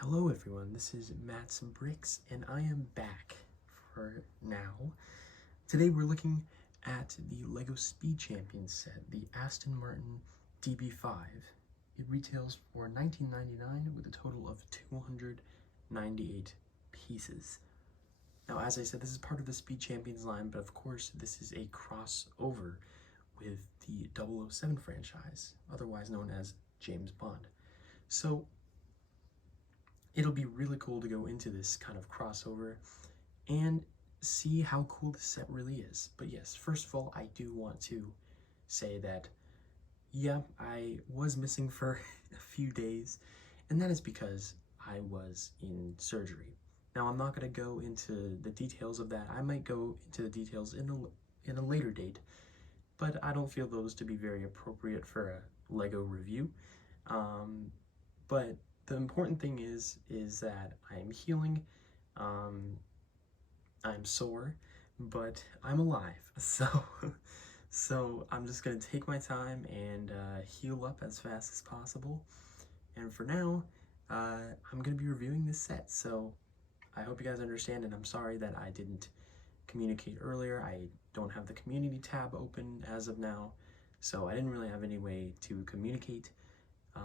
Hello everyone, this is Matt's Bricks, and I am back for now. Today we're looking at the LEGO Speed Champions set, the Aston Martin DB5. It retails for $19.99 with a total of 298 pieces. Now, as I said, this is part of the Speed Champions line, but of course this is a crossover with the 007 franchise, otherwise known as James Bond. So it'll be really cool to go into this kind of crossover and see how cool this set really is. But yes, first of all, I do want to say that, yeah, I was missing for a few days, and that is because I was in surgery. Now, I'm not going to go into the details of that. I might go into the details in a later date, but I don't feel those to be very appropriate for a LEGO review. But the important thing is that I am healing. I'm sore, but I'm alive. So I'm just gonna take my time and heal up as fast as possible. And for now, I'm gonna be reviewing this set. So I hope you guys understand, and I'm sorry that I didn't communicate earlier. I don't have the community tab open as of now, so I didn't really have any way to communicate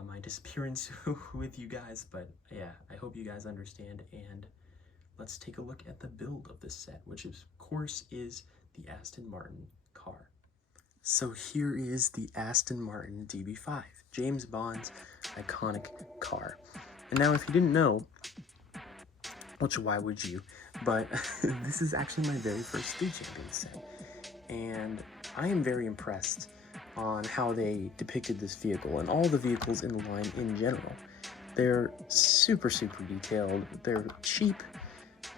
my disappearance with you guys, but yeah, I hope you guys understand, and let's take a look at the build of this set, which of course is the Aston Martin car. So here is the Aston Martin DB5, James Bond's iconic car. And now if you didn't know, which why would you, but this is actually my very first Speed Champions set, and I am very impressed on how they depicted this vehicle and all the vehicles in the line in general. They're super detailed, they're cheap,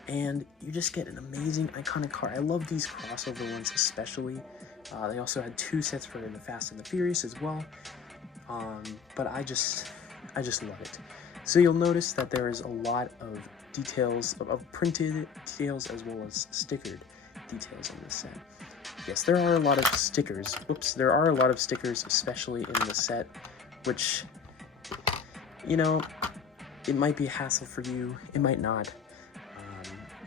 and you just get an amazing iconic car. I love these crossover ones especially. They also had two sets for the Fast and the Furious as well, but I just love it. So you'll notice that there is a lot of details, of printed details as well as stickered details on this set. Yes, there are a lot of stickers. Whoops, there are a lot of stickers, especially in the set, which, you know, it might be a hassle for you, it might not.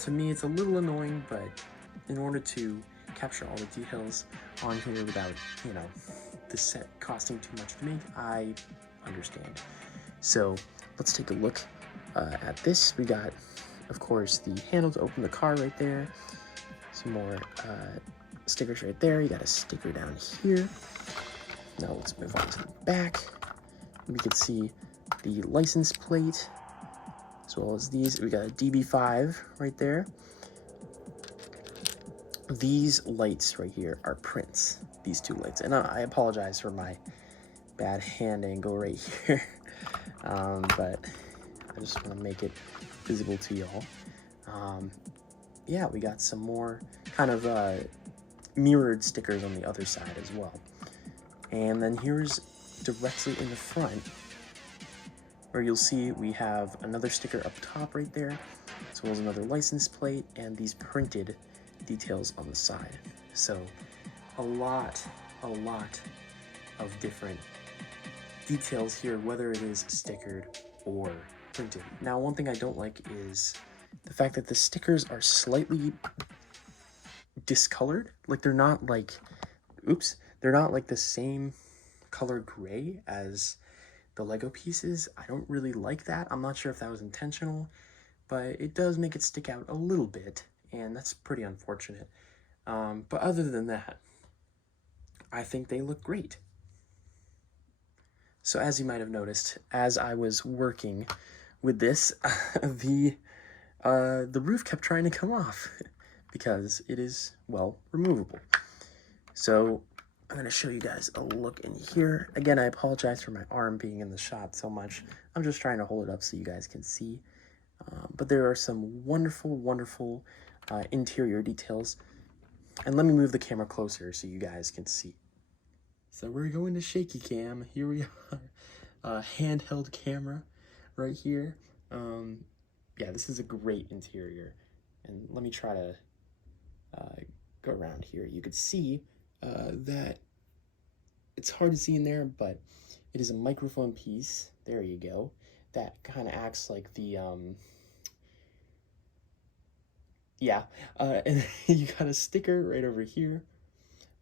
To me, it's a little annoying, but in order to capture all the details on here without, you know, the set costing too much to make, I understand. So let's take a look at this. We got, of course, the handle to open the car right there. Some more stickers right there. You got a sticker down here. Now let's move on to the back. We can see the license plate, as well as these. We got a DB5 right there. These lights right here are prints, these two lights. And I apologize for my bad hand angle right here. But I just want to make it visible to y'all. Yeah, we got some more kind of mirrored stickers on the other side as well. And then here's directly in the front, where you'll see we have another sticker up top right there, as well as another license plate and these printed details on the side. So a lot of different details here, whether it is stickered or printed. Now, one thing I don't like is the fact that the stickers are slightly discolored. Like they're not like, they're not like the same color gray as the Lego pieces. I don't really like that. I'm not sure if that was intentional, but it does make it stick out a little bit, and that's pretty unfortunate. But other than that, I think they look great. So as you might have noticed, as I was working with this, the roof kept trying to come off because it is, well, removable. So I'm gonna show you guys a look in here. Again, I apologize for my arm being in the shot so much. I'm just trying to hold it up so you guys can see. But there are some wonderful interior details. And let me move the camera closer so you guys can see. So we're going to shaky cam. Here we are, handheld camera right here. Yeah, this is a great interior. And let me try to go around here. You could see that it's hard to see in there, but it is a microphone piece. There you go. that kind of acts like the, yeah, and you got a sticker right over here,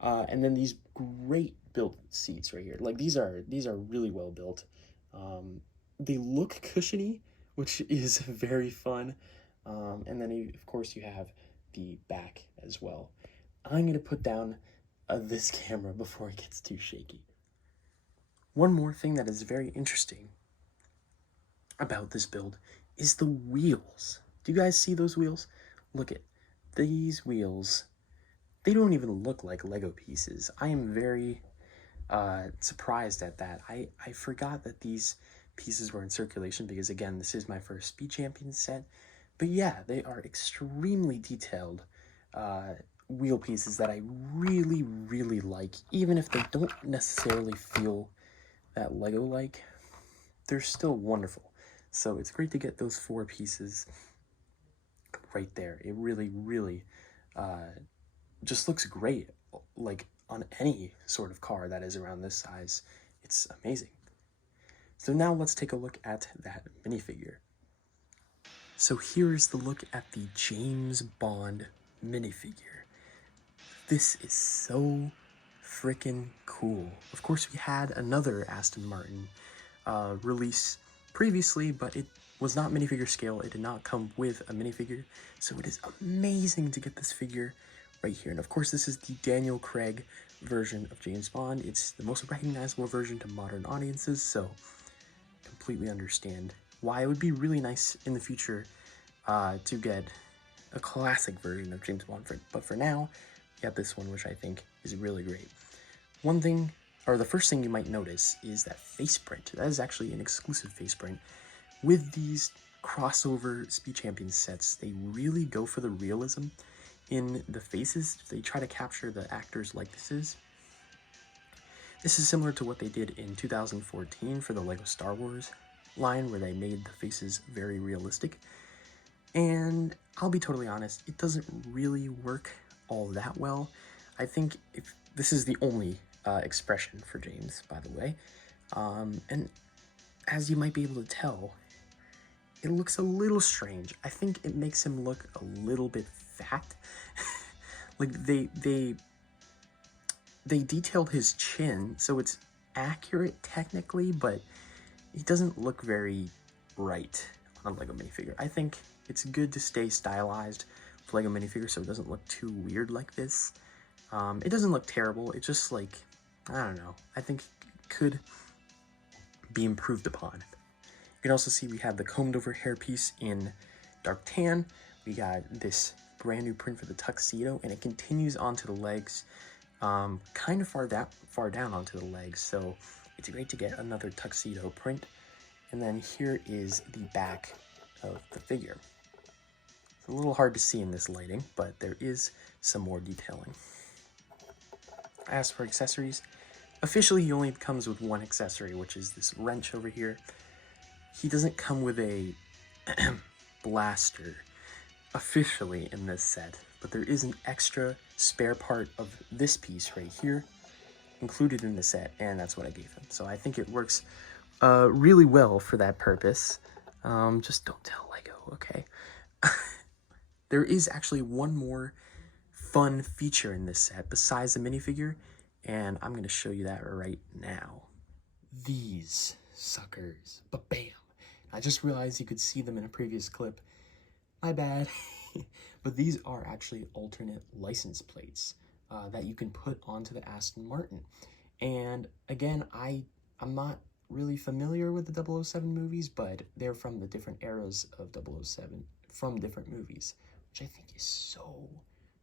and then these great built seats right here. Like these are really well built. They look cushiony, which is very fun. And then of course you have the back as well. I'm gonna put down this camera before it gets too shaky. One more thing that is very interesting about this build is the wheels. Do you guys see those wheels? Look at these wheels. They don't even look like Lego pieces. I am very surprised at that. I forgot that these pieces were in circulation because, again, this is my first Speed Champions set. But yeah, they are extremely detailed wheel pieces that I really, really like. Even if they don't necessarily feel that Lego-like, they're still wonderful. So it's great to get those 4 pieces right there. It really, really just looks great, like on any sort of car that is around this size. It's amazing. So now let's take a look at that minifigure. So here is the look at the James Bond minifigure. This is so freaking cool. Of course, we had another Aston Martin release previously, but it was not minifigure scale. It did not come with a minifigure, so it is amazing to get this figure right here. And of course, this is the Daniel Craig version of James Bond. It's the most recognizable version to modern audiences, so completely understand why it would be really nice in the future to get a classic version of James Bond. But for now, you have this one, which I think is really great. One thing, or the first thing you might notice, is that face print. That is actually an exclusive face print. With these crossover Speed Champions sets, they really go for the realism in the faces. They try to capture the actors' likenesses. This is similar to what they did in 2014 for the LEGO Star Wars line, where they made the faces very realistic. And I'll be totally honest, it doesn't really work all that well. I think if this is the only expression for James, by the way, and as you might be able to tell, it looks a little strange. I think it makes him look a little bit fat. Like they detailed his chin, so it's accurate technically, but it doesn't look very right on a LEGO minifigure. I think it's good to stay stylized with LEGO minifigure so it doesn't look too weird like this. It doesn't look terrible. It's just like, I don't know. I think it could be improved upon. You can also see we have the combed over hairpiece in dark tan. We got this brand new print for the tuxedo, and it continues onto the legs, kind of far down onto the legs. So it's great to get another tuxedo print. And then here is the back of the figure. It's a little hard to see in this lighting, but there is some more detailing. As for accessories, officially he only comes with one accessory, which is this wrench over here. He doesn't come with a blaster officially in this set, but there is an extra spare part of this piece right here included in the set, and that's what I gave him. So I think it works really well for that purpose. Just don't tell LEGO, okay? There is actually one more fun feature in this set besides the minifigure, and I'm going to show you that right now. These suckers. Ba-bam! I just realized you could see them in a previous clip. My bad. But these are actually alternate license plates that you can put onto the Aston Martin. And again, I'm not really familiar with the 007 movies, but they're from the different eras of 007 from different movies, which I think is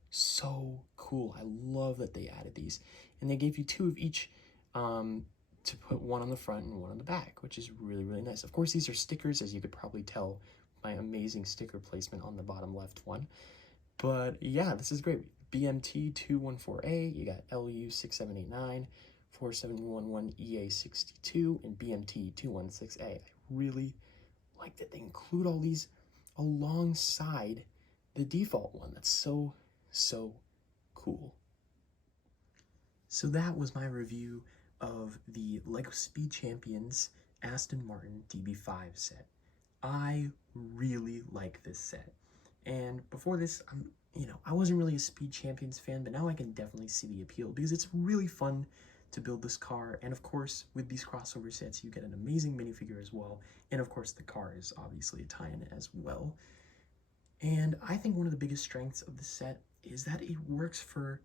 so cool. I love that they added these. And they gave you 2 of each to put one on the front and one on the back, which is really, really nice. Of course, these are stickers, as you could probably tell by amazing sticker placement on the bottom left one. But yeah, this is great. BMT 214A, you got LU 6789, 4711 EA62, and BMT 216A. I really like that they include all these alongside the default one. That's so cool. So that was my review of the LEGO Speed Champions Aston Martin DB5 set. I really like this set. And before this, I wasn't really a Speed Champions fan, but now I can definitely see the appeal because it's really fun to build this car. And of course, with these crossover sets, you get an amazing minifigure as well. And of course, the car is obviously a tie-in as well. And I think one of the biggest strengths of the set is that it works for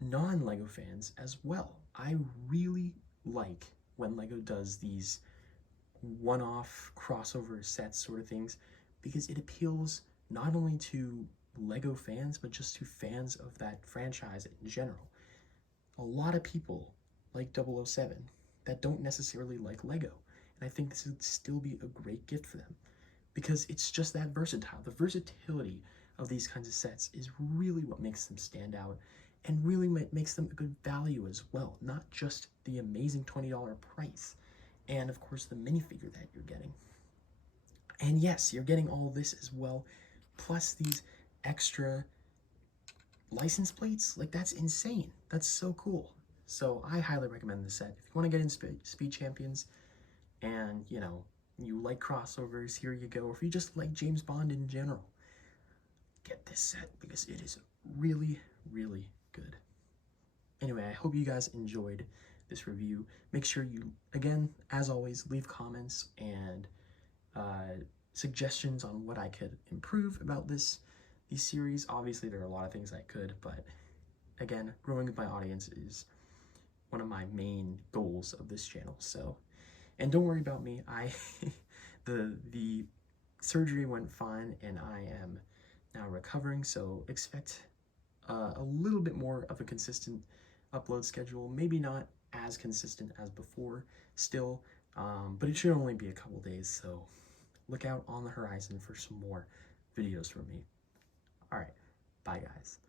non-LEGO fans as well. I really like when LEGO does these one-off crossover sets sort of things because it appeals not only to LEGO fans, but just to fans of that franchise in general. A lot of people like 007 that don't necessarily like LEGO, and I think this would still be a great gift for them because it's just that versatile. The versatility of these kinds of sets is really what makes them stand out and really makes them a good value as well, not just the amazing $20 price and of course the minifigure that you're getting. And yes, you're getting all this as well, plus these extra license plates. Like, that's insane. That's so cool. So I highly recommend this set. If you want to get in Speed Champions and, you like crossovers, here you go. Or if you just like James Bond in general, get this set because it is really, really good. Anyway, I hope you guys enjoyed this review. Make sure you, again, as always, leave comments and suggestions on what I could improve about these series. Obviously, there are a lot of things I could, but again, growing with my audience is one of my main goals of this channel. So, and don't worry about me. The surgery went fine, and I am now recovering. So expect a little bit more of a consistent upload schedule. Maybe not as consistent as before, still, but it should only be a couple days. So look out on the horizon for some more videos from me. All right, bye guys.